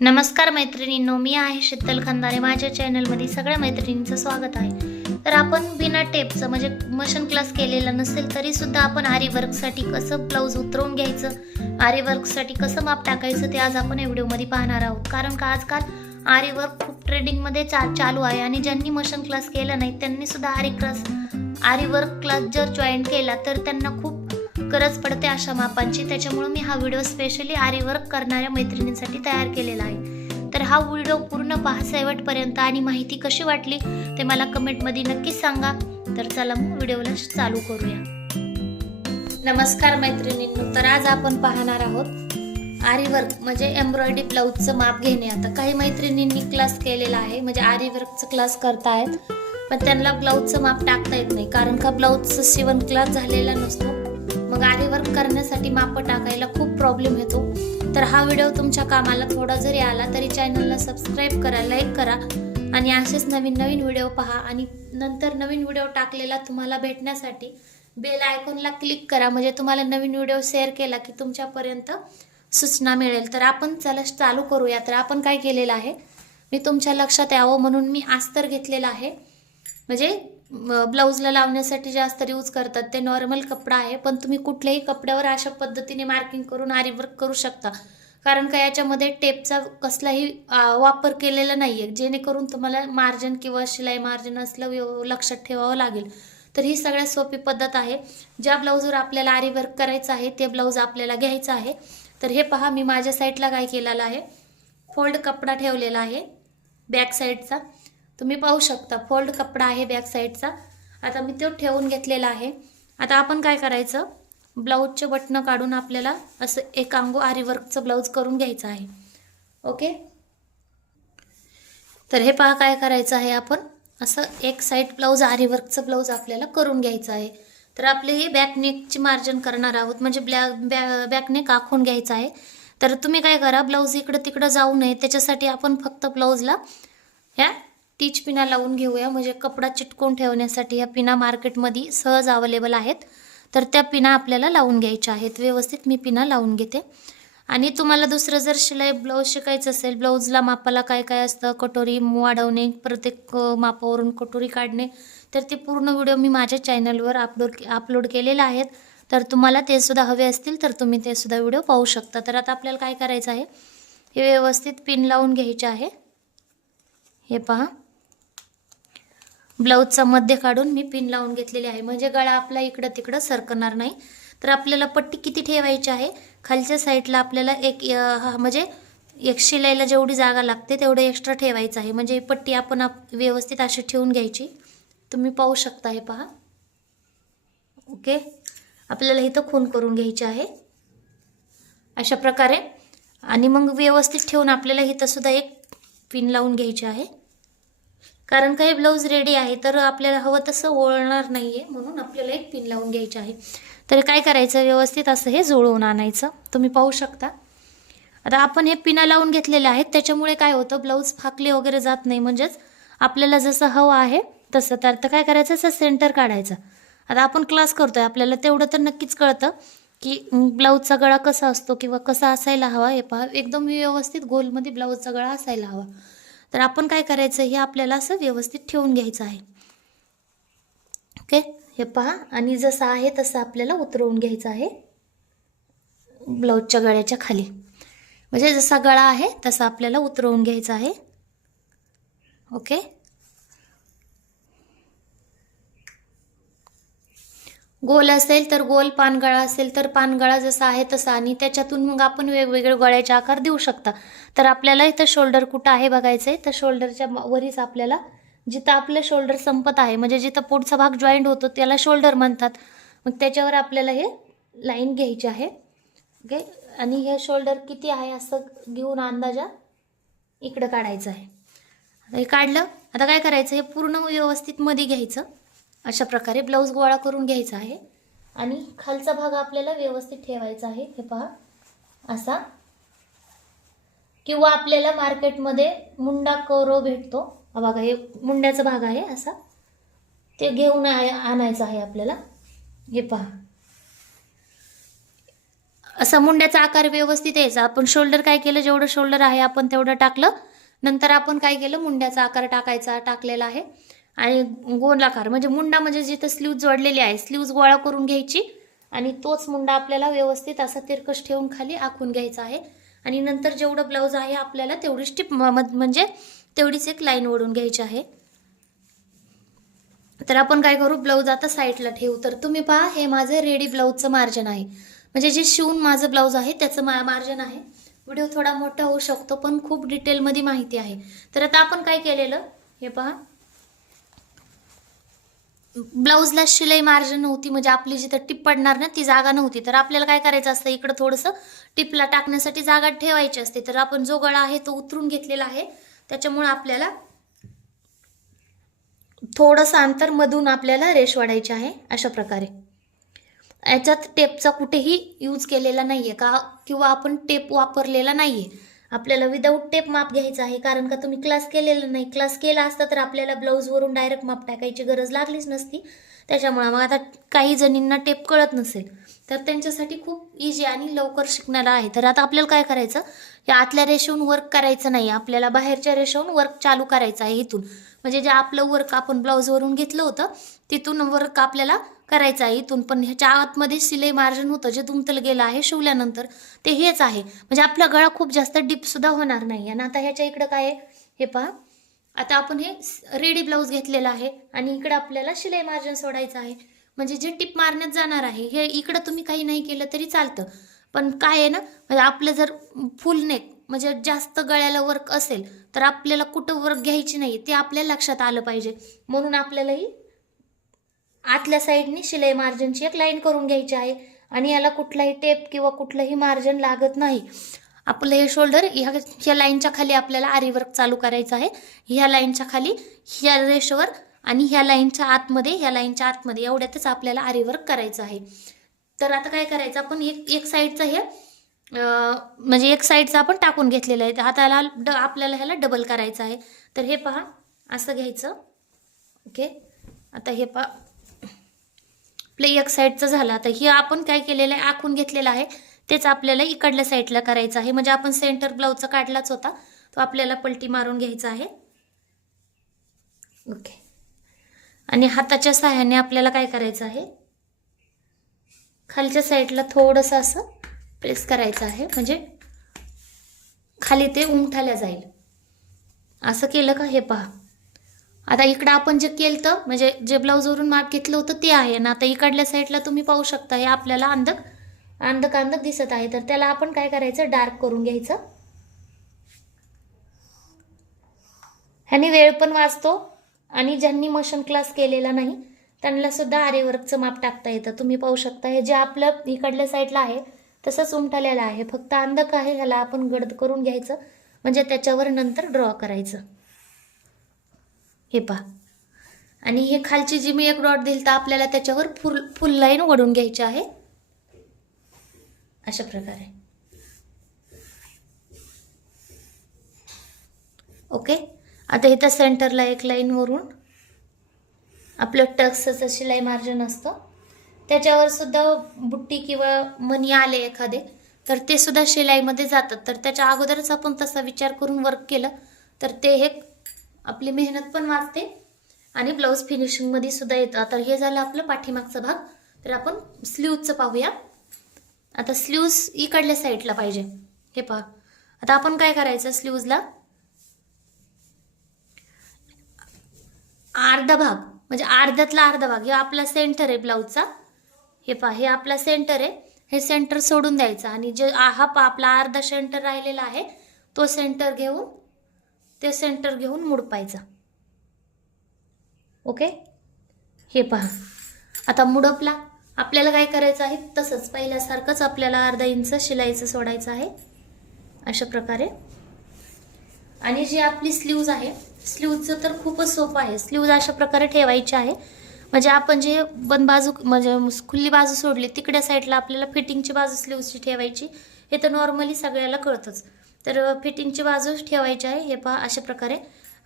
नमस्कार मैत्रिणींनो, मी आहे शीतल खंदारे. माझ्या चॅनलमध्ये सगळ्या मैत्रिणींचं स्वागत आहे. तर आपण बिना टेपचं म्हणजे मशीन क्लास केलेला नसेल तरी सुद्धा आपण आरी वर्कसाठी कसं ब्लाऊज उतरवून घ्यायचं, आरी वर्कसाठी कसं माप टाकायचं ते आज आपण या व्हिडिओमध्ये पाहणार आहोत. कारण का आजकाल आरी वर्क खूप ट्रेंडिंगमध्ये चालू आहे आणि ज्यांनी मशीन क्लास केला नाही त्यांनी सुद्धा आरी वर्क क्लास जर जॉईन केला तर त्यांना खूप गरज पडते अशा मापांची. त्याच्यामुळे मी हा व्हिडिओ स्पेशली आरी वर्क करणाऱ्या मैत्रिणींसाठी तयार केलेला आहे. तर हा व्हिडिओ पूर्ण पहा शेवटपर्यंत आणि माहिती कशी वाटली ते मला कमेंटमध्ये नक्कीच सांगा. तर चला मग व्हिडिओला चालू करूया. नमस्कार मैत्रिणींनो, तर आज आपण पाहणार आहोत आरी वर्क म्हणजे एम्ब्रॉयडरी ब्लाऊजचं माप घेणे. आता काही मैत्रिणींनी क्लास केलेला आहे म्हणजे आरी वर्कचं क्लास करतायत, पण त्यांना ब्लाऊजचं माप टाकता येत नाही कारण का ब्लाऊजचं शिवण क्लास झालेला नसतो. मग आरी वर्क करण्यासाठी माप टाकायला खूप प्रॉब्लेम येतो. तर हा व्हिडिओ तुमच्या कामाला थोडा जरी आला तरी चॅनलला सबस्क्राईब करा, लाईक करा आणि असेच नवीन नवीन व्हिडिओ पहा. आणि नंतर नवीन व्हिडिओ टाकलेला तुम्हाला भेटण्यासाठी बेल आयकॉनला क्लिक करा, म्हणजे तुम्हाला नवीन व्हिडिओ शेअर केला की तुमच्यापर्यंत सूचना मिळेल. तर आपण चला चालू करूया. तर आपण काय केलेलं आहे, मी तुमच्या लक्षात यावं म्हणून मी अस्तर घेतलेला आहे. म्हणजे ब्लाऊजला लावण्यासाठी जे अस्तर यूज करतात ते नॉर्मल कपडा आहे, पण तुम्ही कुठल्याही कपड्यावर अशा पद्धतीने मार्किंग करून आरी वर्क करू शकता. कारण का याच्यामध्ये टेपचा कसलाही वापर केलेला नाहीये, जेणेकरून तुम्हाला मार्जिन किंवा शिलाई मार्जिन असलं लक्षात ठेवावं लागेल. तर ही सगळ्यात सोपी पद्धत आहे. ज्या ब्लाऊजवर आपल्याला आरी वर्क करायचं आहे ते ब्लाऊज आपल्याला घ्यायचं आहे. तर हे पहा, मी माझ्या साईडला काय केलेलं आहे, फोल्ड कपडा ठेवलेला आहे बॅक साईडचा. तुम्ही पाहू शकता फोल्ड कपडा आहे बॅक साईडचा. आता मी तो ठेवून घेतलेला आहे. आता आपण काय करायचं, ब्लाऊजचे बटणं काढून आपल्याला असं एक अंगो आरी वर्कचं ब्लाऊज करून घ्यायचं आहे. ओके, तर हे पहा काय करायचं आहे, आपण असं एक साईड ब्लाऊज आरी वर्कचं ब्लाऊज आपल्याला करून घ्यायचं आहे. तर आपले हे बॅक नेकची मार्जिन करणार आहोत म्हणजे बॅक नेक आखून घ्यायचं आहे. तर तुम्ही काय करा, ब्लाऊज इकडं तिकडं जाऊ नये त्याच्यासाठी आपण फक्त ब्लाऊजला ह्या टीच पिना लावून घेऊया. म्हणजे कपडा चिटकवून ठेवण्यासाठी या पिना मार्केटमध्ये सहज अवेलेबल आहेत. तर त्या पिना आपल्याला लावून घ्यायच्या आहेत. व्यवस्थित मी पिना लावून घेते. आणि तुम्हाला दुसरं जर शिलाई ब्लाऊज शिकायचं असेल, ब्लाऊजला मापाला काय काय असतं, कटोरी वाढवणे, प्रत्येक मापावरून कटोरी काढणे, तर ते पूर्ण व्हिडिओ मी माझ्या चॅनलवर अपलोड केलेले आहेत. तर तुम्हाला ते सुद्धा हवे असतील तर तुम्ही ते सुद्धा व्हिडिओ पाहू शकता. तर आता आपल्याला काय करायचं आहे, हे व्यवस्थित पिन लावून घ्यायचे आहे. हे पहा, ब्लाऊजचा मध्य काढून मी पिन लावून घेतलेली आहे म्हणजे गळा आपला इकडं तिकडं सरकणार नाही. तर आपल्याला पट्टी किती ठेवायची आहे, खालच्या साईडला आपल्याला म्हणजे एक शिलाईला जेवढी जागा लागते तेवढं एक्स्ट्रा ठेवायचं आहे. म्हणजे पट्टी आपण व्यवस्थित अशी ठेवून घ्यायची. तुम्ही पाहू शकता, हे पहा. ओके, आपल्याला इथं खून करून घ्यायची आहे अशा प्रकारे. आणि मग व्यवस्थित ठेवून आपल्याला इथं सुद्धा एक पिन लावून घ्यायची आहे. कारण काही ब्लाऊज रेडी आहे तर आपल्याला हवं तसं वळणार नाहीये, म्हणून आपल्याला एक पिन लावून घ्यायची आहे. तर काय करायचं, व्यवस्थित असं हे जुळवून आणायचं. तुम्ही पाहू शकता. आता आपण हे पिना लावून घेतलेले आहेत, त्याच्यामुळे काय होतं, ब्लाऊज फाकले वगैरे जात नाही. म्हणजेच आपल्याला जसं हवं आहे तसं. तर काय करायचं, असं सेंटर काढायचं. आता आपण क्लास करतोय, आपल्याला तेवढं तर नक्कीच कळतं की ब्लाऊजचा गळा कसा असतो किंवा कसा असायला हवा. हे पहा, एकदम व्यवस्थित गोलमध्ये ब्लाऊजचा गळा असायला हवा. तर आपण काय करायचं, हे आपल्याला असं व्यवस्थित ठेवून घ्यायचं आहे. ओके, हे पहा. आणि जसं आहे तसं आपल्याला उतरवून घ्यायचं आहे ब्लाऊजच्या गळ्याच्या खाली. म्हणजे जसा गळा आहे तसा आपल्याला उतरवून घ्यायचा आहे. ओके, गोल असेल तर गोल, पानगळा असेल तर पानगळा जसा आहे तसा. आणि त्याच्यातून मग आपण वेगवेगळे गळ्याचे आकार देऊ शकता. तर आपल्याला इथं शोल्डर कुठं आहे बघायचं आहे. तर शोल्डरच्या वरीच आपल्याला जिथं आपलं शोल्डर संपत आहे म्हणजे जिथं पुढचा भाग जॉईंट होतो त्याला शोल्डर म्हणतात. मग त्याच्यावर आपल्याला हे लाईन घ्यायची आहे. ओके, आणि हे शोल्डर किती आहे असं घेऊन अंदाजा इकडं काढायचं आहे. आता हे काढलं. आता काय करायचं, हे पूर्ण व्यवस्थित मध्ये घ्यायचं. अशा प्रकारे ब्लाऊज गोळा करून घ्यायचा आहे आणि खालचा भाग आपल्याला व्यवस्थित ठेवायचा आहे. हे पहा, असा. किंवा आपल्याला मार्केटमध्ये मुंडा करो भेटतो, हा बघा, हे मुंड्याचा भाग आहे असा, ते घेऊन आणायचं आहे आपल्याला. हे पहा, असा मुंड्याचा आकार व्यवस्थित यायचा. आपण शोल्डर काय केलं, जेवढं शोल्डर आहे आपण तेवढं टाकलं. नंतर आपण काय केलं, मुंड्याचा आकार टाकलेला आहे आणि गोलाकार म्हणजे मुंडा म्हणजे जिथं स्लीव्ज जोडलेली आहे स्लीव्ज गोळा करून घ्यायची आणि तोच मुंडा आपल्याला व्यवस्थित असा तिरकस ठेवून खाली आखून घ्यायचा आहे. आणि नंतर जेवढं ब्लाऊज आहे आपल्याला तेवढीच टिप म्हणजे तेवढीच एक लाईन ओढून घ्यायची आहे. तर आपण काय करू, ब्लाऊज आता साईडला ठेवू. तर तुम्ही पहा, हे माझं रेडी ब्लाऊजचं मार्जिन आहे, म्हणजे जे शिवून माझं ब्लाऊज आहे त्याचं मार्जिन आहे. व्हिडिओ थोडा मोठा होऊ शकतो पण खूप डिटेलमध्ये माहिती आहे. तर आता आपण काय केलेलं, हे पहा, ब्लाऊजला शिलाई मार्जिन नव्हती, म्हणजे आपली जिथं टिप पडणार ना ती जागा नव्हती. तर आपल्याला काय करायचं असतं, इकडं थोडंसं टिपला टाकण्यासाठी जागा ठेवायची असते. तर आपण जो गळा आहे तो उतरून घेतलेला आहे, त्याच्यामुळे आपल्याला थोडंसं अंतर मधून आपल्याला रेष वाढायची आहे. अशा प्रकारे याच्यात टेपचा कुठेही यूज केलेला नाहीये का, किंवा आपण टेप वापरलेला नाहीये. आपल्याला विदाऊट टेप माप घ्यायचं आहे, कारण का तुम्ही क्लास केलेला नाही. क्लास केला असता तर आपल्याला ब्लाऊजवरून डायरेक्ट माप टाकायची गरज लागलीच नसती. त्याच्यामुळे मग आता काही जणींना टेप कळत नसेल तर त्यांच्यासाठी खूप इझी आणि लवकर शिकणारा आहे. तर आता आपल्याला काय करायचं, या आतल्या रेषेहून वर्क करायचं नाही, आपल्याला बाहेरच्या रेषेहून वर्क चालू करायचं आहे. इथून म्हणजे जे आपलं वर्क आपण ब्लाऊजवरून घेतलं होतं तिथून वर्क आपल्याला करायचं आहे इथून. पण ह्याच्या आतमध्ये शिलाई मार्जिन होतं जे तुमचं गेलं आहे शिवल्यानंतर ते हेच आहे, म्हणजे आपला गळा खूप जास्त डीप सुद्धा होणार नाही. आणि आता ह्याच्या इकडं काय आहे हे पहा, आता आपण हे रेडी ब्लाऊज घेतलेला आहे आणि इकडे आपल्याला शिलाई मार्जिन सोडायचं आहे, म्हणजे जे टिप मारण्यात जाणार आहे हे इकडं तुम्ही काही नाही केलं तरी चालतं. पण काय आहे ना, म्हणजे आपलं जर फुल नेक म्हणजे जास्त गळ्याला वर्क असेल तर आपल्याला कुठं वर्क घ्यायची नाही ते आपल्या लक्षात आलं पाहिजे. म्हणून आपल्यालाही आतल्या साईडनी शिलाई मार्जिनची एक लाईन करून घ्यायची आहे आणि याला कुठलाही टेप किंवा कुठलंही मार्जिन लागत नाही. आपलं हे शोल्डर ह्या लाईनच्या खाली आपल्याला आरी वर्क चालू करायचं आहे. ह्या लाईनच्या खाली ह्या रेषेवर आणि ह्या लाईनच्या आतमध्ये एवढ्यातच आपल्याला आरी वर्क करायचं आहे. तर आता काय करायचं, आपण एक साईडचं हे म्हणजे एक साईडचं आपण टाकून घेतलेलं आहे. हाताला आपल्याला ह्याला डबल करायचं आहे. तर हे पहा, असं घ्यायचं. ओके, आता हे पहा आपलं एक साईडचं झालं. आता हे आपण काय केलेलं आहे, आखून घेतलेलं आहे तेच आपल्याला इकडल्या साईडला करायचं आहे. म्हणजे आपण सेंटर ब्लाऊजचा काढलाच होता तो आपल्याला पलटी मारून घ्यायचा आहे. ओके, आणि हाताच्या सहाय्याने आपल्याला काय करायचं आहे, खालच्या साईडला थोडंसं असं प्रेस करायचं आहे, म्हणजे खाली ते उमठाल्या जाईल. असं केलं का, हे पहा. आता इकडं आपण जे केलं तर म्हणजे जे ब्लाऊजवरून माप घेतलं होतं ते आहे ना, आता इकडल्या साईडला तुम्ही पाहू शकता हे आपल्याला अंधक दिसत आहे. तर त्याला आपण काय करायचं, डार्क करून घ्यायचं. ह्यानी वेळ पण वाचतो आणि ज्यांनी मशीन क्लास केलेला नाही त्यांना सुद्धा आरी वर्कचं माप टाकता येतं. तुम्ही पाहू शकता हे जे आपलं इकडल्या साईडला आहे तसंच उमटलेलं आहे, फक्त अंधक आहे, ह्याला आपण गडद करून घ्यायचं म्हणजे त्याच्यावर नंतर ड्रॉ करायचं. हे पहा, आणि हे खालची जी मी एक डॉट दिली तर आपल्याला त्याच्यावर फुल लाईन ओढून घ्यायची आहे. अशा प्रकारे. ओके, आता इथं सेंटरला एक लाईन वरून आपलं टक्सचं शिलाई मार्जिन असतं त्याच्यावर सुद्धा बुट्टी किंवा मणी आले एखादे तर ते सुद्धा शिलाईमध्ये जातात. तर त्याच्या अगोदरच आपण तसा विचार करून वर्क केलं तर ते एक आपली मेहनत पण वाचते आणि ब्लाऊज फिनिशिंगमध्ये सुद्धा येतं. आता हे झालं आपलं पाठीमागचा भाग. तर आपण स्लीव्जचं पाहूया. आता स्लीव्ज इकडल्या साईडला पाहिजे. हे पहा, आता आपण काय करायचं, स्लीव्जला अर्धा भाग म्हणजे अर्ध्यातला अर्धा भाग हे आपला सेंटर आहे ब्लाऊजचा. हे पहा, हे आपला सेंटर आहे, हे सेंटर सोडून द्यायचं आणि जे आपला अर्धा सेंटर राहिलेला आहे तो सेंटर घेऊन मुडपायचा. ओके, हे पहा, आता मुडपला आपल्याला काय करायचं आहे, तसंच पहिल्यासारखंच आपल्याला अर्धा इंच शिलाईचं सोडायचं आहे अशा प्रकारे. आणि जी आपली स्लीव्ज आहे, स्लीव्जचं तर खूपच सोपं आहे. स्लीव्ज अशा प्रकारे ठेवायची आहे, म्हणजे आपण जे बंद बाजू म्हणजे खुली बाजू सोडली तिकडे साईडला आपल्याला फिटिंगची बाजू स्लीव्जची ठेवायची. हे तर नॉर्मली सगळ्याला कळतंच. तर फिटिंगची बाजू ठेवायची आहे, हे पहा अशा प्रकारे.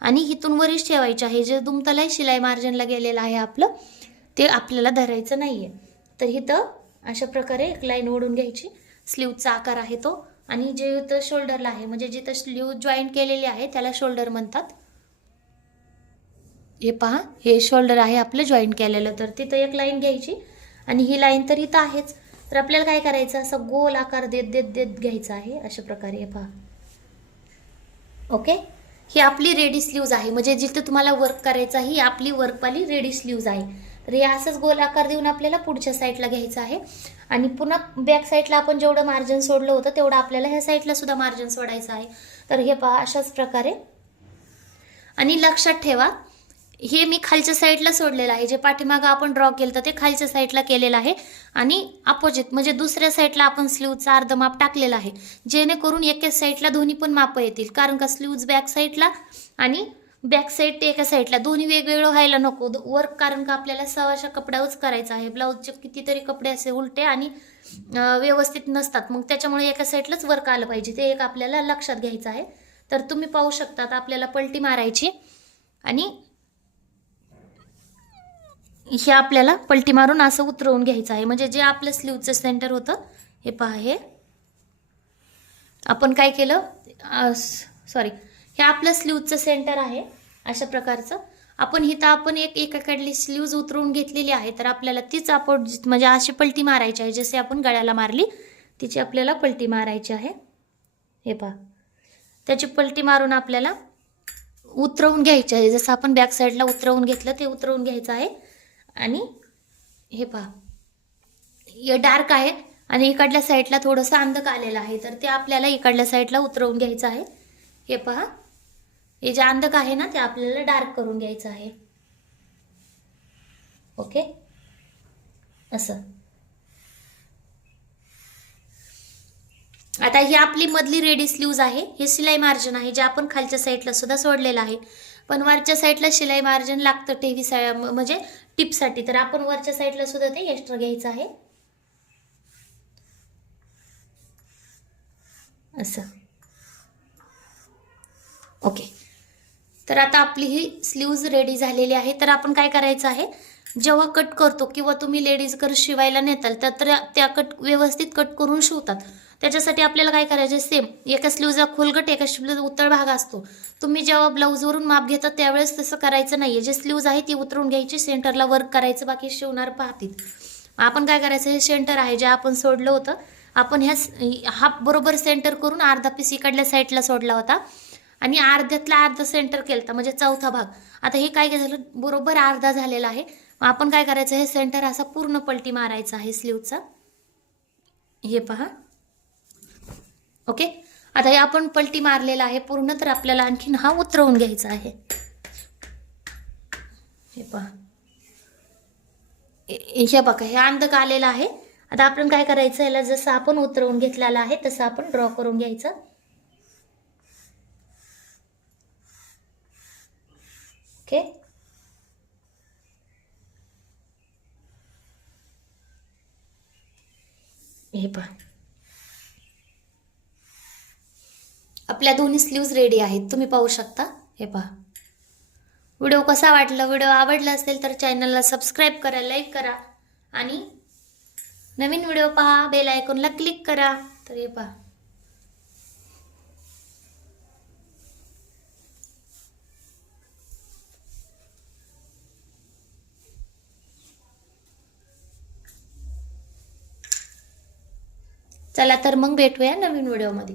आणि इथून वरच ठेवायची आहे, जे दुमतला शिलाई मार्जिनला गेलेलं आहे आपलं ते आपल्याला धरायचं नाही आहे. तर इथं अशा प्रकारे एक लाईन ओढून घ्यायची स्लीवचा आकार आहे तो. आणि जे इथं शोल्डरला आहे म्हणजे जिथं स्लीव जॉईंट केलेली आहे त्याला शोल्डर म्हणतात. हे पहा, हे शोल्डर आहे आपलं जॉईंट केलेलं. तर तिथं एक लाईन घ्यायची आणि ही लाईन तर इथं आहेच. तर आपल्याला काय करायचं, असं गोल आकार देत देत देत घ्यायचा आहे अशा प्रकारे. हे पहा. ओके, ही आपली रेडी स्लीव्ज आहे. म्हणजे जिथे तुम्हाला वर्क करायचं आहे ही आपली वर्कवाली रेडी स्लीव्ज आहे. तर हे असंच गोल आकार देऊन आपल्याला पुढच्या साईडला घ्यायचं आहे. आणि पुन्हा बॅक साईडला आपण जेवढं मार्जिन सोडलं होतं तेवढं आपल्याला ह्या साईडला सुद्धा मार्जिन सोडायचं आहे. तर हे पहा अशाच प्रकारे. आणि लक्षात ठेवा, हे मी खालच्या साईडला सोडलेलं आहे. जे पाठीमागं आपण ड्रॉ केलं तर ते खालच्या साईडला केलेलं आहे. आणि अपोजिट म्हणजे दुसऱ्या साईडला आपण स्लीवचा अर्ध माप टाकलेला आहे, जेणेकरून एका साईडला दोन्ही पण माप येतील. कारण का स्लीव्ज बॅक साईडला आणि बॅक साईड एका साईडला दोन्ही वेगवेगळं व्हायला नको वर्क. कारण का आपल्याला सवाशा कपड्यावरच करायचं आहे. ब्लाऊजचे कितीतरी कपडे असे उलटे आणि व्यवस्थित नसतात, मग त्याच्यामुळे एका साईडलाच वर्क आलं पाहिजे. ते एक आपल्याला लक्षात घ्यायचं आहे. तर तुम्ही पाहू शकता आपल्याला पलटी मारायची आणि हे आपल्याला पलटी मारून असं उतरवून घ्यायचं आहे. म्हणजे जे आपलं स्लीवचं सेंटर होतं, हे पहा, हे आपण काय केलं, हे आपलं स्लीवचं सेंटर आहे अशा प्रकारचं. आपण आपण एकाकडली स्लीव्ज उतरवून घेतलेली आहे. तर आपल्याला तीच आपण म्हणजे अशी पलटी मारायची आहे. जसे आपण गळ्याला मारली तिची आपल्याला पलटी मारायची आहे. हे पहा, त्याची पलटी मारून आपल्याला उतरवून घ्यायची आहे. जसं आपण बॅक साईडला उतरवून घेतलं ते उतरवून घ्यायचं आहे. आणि हे पहा, हे डार्क आहे आणि इकडल्या साईडला थोडंसं अंधक आलेलं आहे. तर ते आपल्याला इकडल्या साईडला उतरवून घ्यायचं आहे. हे पहा, हे जे अंधक आहे ना ते आपल्याला डार्क करून घ्यायचं आहे. ओके, असं. आता ही आपली मधली रेडी स्लीव्ज आहे. हे शिलाई मार्जिन आहे जे आपण खालच्या साईडला सुद्धा सोडलेलं आहे. पण वरच्या साईडला शिलाई मार्जिन लागतं म्हणजे टिपसाठी. तर आपण वरच्या साईडला सुद्धा ते एक्स्ट्रा घ्यायचं आहे असं. ओके, तर आता आपली ही स्लीव्ज रेडी झालेली आहे. तर आपण काय करायचं आहे, जेव्हा कट करतो किंवा तुम्ही लेडीज शिवायला नेताल तर त्या कट व्यवस्थित कट करून शिवतात. त्याच्यासाठी आपल्याला काय करायचं, सेम एका स्लीव्हचा खोलगट एका स्लीव्हचा उत्तळ भाग असतो. तुम्ही जेव्हा ब्लाऊजवरून माप घेता त्यावेळेस तसं करायचं नाही. जे स्लीव्ज आहे ती उतरून घ्यायची, सेंटरला वर्क करायचं, बाकी शिवणार पाहतील. आपण काय करायचं, हे सेंटर आहे जे आपण सोडलं होतं, आपण हा बरोबर सेंटर करून अर्धा पीस इकडल्या साईडला सोडला होता आणि अर्ध्यातला अर्धा सेंटर केलता म्हणजे चौथा भाग. आता हे काय झालं, बरोबर अर्धा झालेला आहे. आपण काय करायचं, हे सेंटर असा पूर्ण पलटी मारायचा आहे स्लीवचा. हे पहा. ओके, आता हे आपण पलटी मारलेला आहे पूर्ण. तर आपल्याला आणखीन हा उतरवून घ्यायचा आहे. हे पहा, हे बघा, हे अंधक आलेलं आहे. आता आपण काय करायचं, याला जसं आपण उतरवून घेतलेलं आहे तसं आपण ड्रॉ करून घ्यायचं. ओके, हे पहा, आपल्या दोन्ही स्लीव्ज रेडी आहेत, तुम्ही पाहू शकता. हे पहा. व्हिडिओ कसा वाटला, व्हिडिओ आवडला असेल तर चॅनलला सबस्क्राईब करा, लाईक करा आणि नवीन व्हिडिओ पहा, बेल आयकॉनला क्लिक करा. तर हे पहा, चला तर मग भेटूया नवीन व्हिडिओमध्ये.